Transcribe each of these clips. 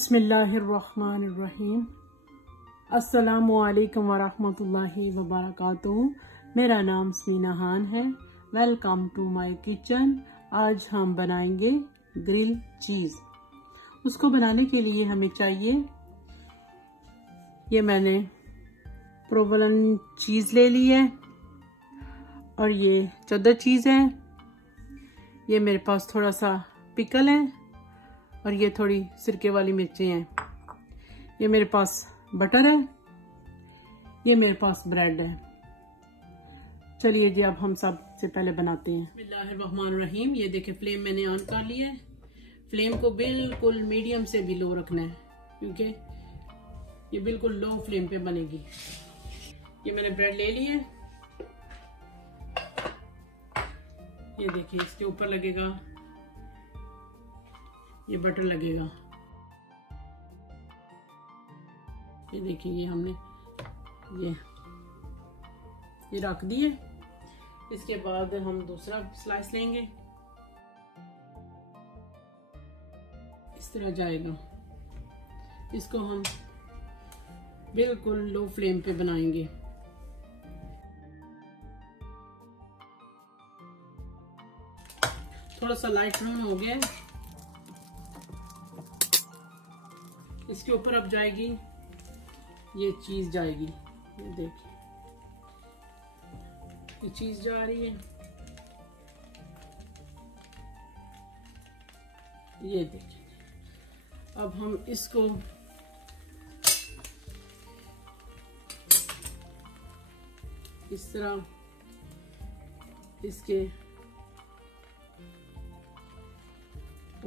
बिस्मिल्लाहिर्रहमानिर्रहीम। अस्सलामुअलैकुम वरहमतुल्लाहि वबरकातुहू। मेरा नाम समीना है। Welcome to my kitchen. आज हम बनाएंगे ग्रिल चीज़। उसको बनाने के लिए हमें चाहिए, ये मैंने प्रोवोलन चीज़ ले ली है और ये चदर चीज़ है। ये मेरे पास थोड़ा सा पिकल है और ये थोड़ी सिरके वाली मिर्चें हैं। ये मेरे पास बटर है, ये मेरे पास ब्रेड है। चलिए जी, अब हम सबसे पहले बनाते हैं। बिस्मिल्लाहिर्रहमानिर्रहीम। ये देखिए, फ्लेम मैंने ऑन कर लिया है। फ्लेम को बिल्कुल मीडियम से भी लो रखना है, क्योंकि ये बिल्कुल लो फ्लेम पे बनेगी। ये मैंने ब्रेड ले ली है। ये देखिए, इसके ऊपर लगेगा ये बटर लगेगा। ये देखिए, ये हमने ये रख दिए। इसके बाद हम दूसरा स्लाइस लेंगे। इस तरह जाएगा। इसको हम बिल्कुल लो फ्लेम पे बनाएंगे। थोड़ा सा लाइट ब्राउन हो गया है। इसके ऊपर अब जाएगी ये चीज जाएगी। ये देखिए, ये चीज जा रही है। ये देखिए, अब हम इसको इस तरह इसके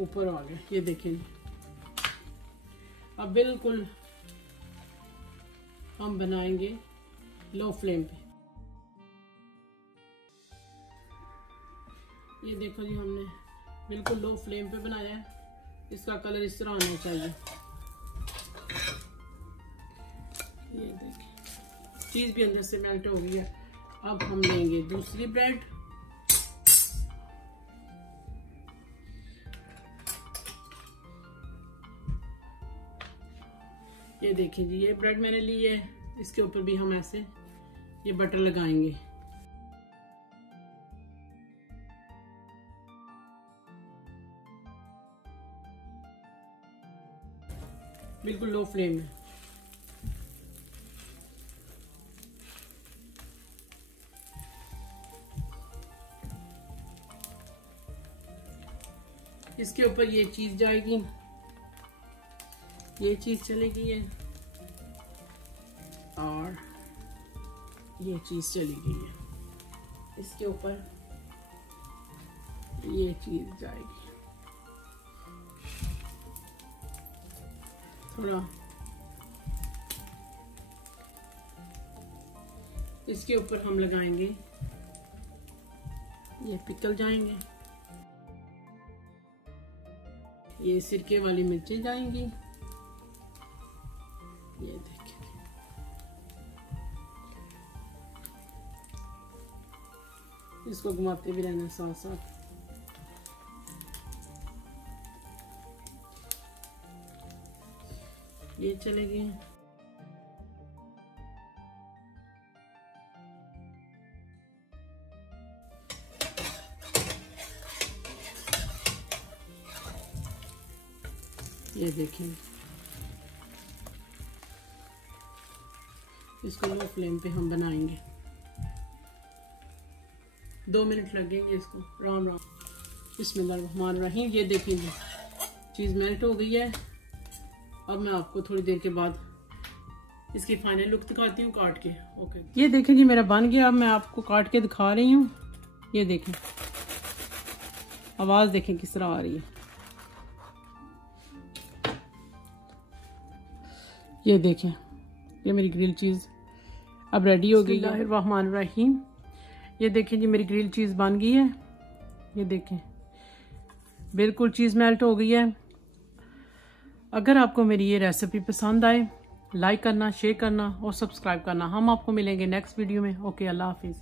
ऊपर आ गया। ये देखिए, अब बिल्कुल हम बनाएंगे लो फ्लेम पे। ये देखो जी, हमने बिल्कुल लो फ्लेम पे बनाया है। इसका कलर इस तरह आना चाहिए। ये देखिए, चीज़ भी अंदर से मेल्ट हो गई है। अब हम लेंगे दूसरी ब्रेड। ये देखिए जी, ये ब्रेड मैंने ली है। इसके ऊपर भी हम ऐसे ये बटर लगाएंगे। बिल्कुल लो फ्लेम में। इसके ऊपर ये चीज जाएगी, ये चीज चलेगी है और ये चीज चली गई है। इसके ऊपर ये चीज जाएगी। थोड़ा इसके ऊपर हम लगाएंगे, ये पिकल जाएंगे। ये सिरके वाली मिर्चें जाएंगी। ये देखिए, इसको घुमाते भी रहना साथ साथ। ये चलेगी। ये देखिए, इसको लो फ्लेम पे हम बनाएंगे। 2 मिनट लगेंगे इसको राउंड राउंड। बिस्मिल्लाहिर्रहमानिर्रहीम। ये देखिए जी, चीज़ मेल्ट हो गई है। अब मैं आपको थोड़ी देर के बाद इसकी फाइनल लुक दिखाती हूँ काट के। ओके, ये देखिए जी, मेरा बन गया। अब मैं आपको काट के दिखा रही हूँ। ये देखें, आवाज़ देखें किस तरह आ रही है। ये देखें, ये मेरी ग्रिल चीज़ अब रेडी हो गई है। बिस्मिल्लाहिर्रहमानिर्रहीम। ये देखें जी, मेरी ग्रिल चीज़ बन गई है। ये देखें, बिल्कुल चीज़ मेल्ट हो गई है। अगर आपको मेरी ये रेसिपी पसंद आए, लाइक करना, शेयर करना और सब्सक्राइब करना। हम आपको मिलेंगे नेक्स्ट वीडियो में। ओके, अल्लाह हाफिज़।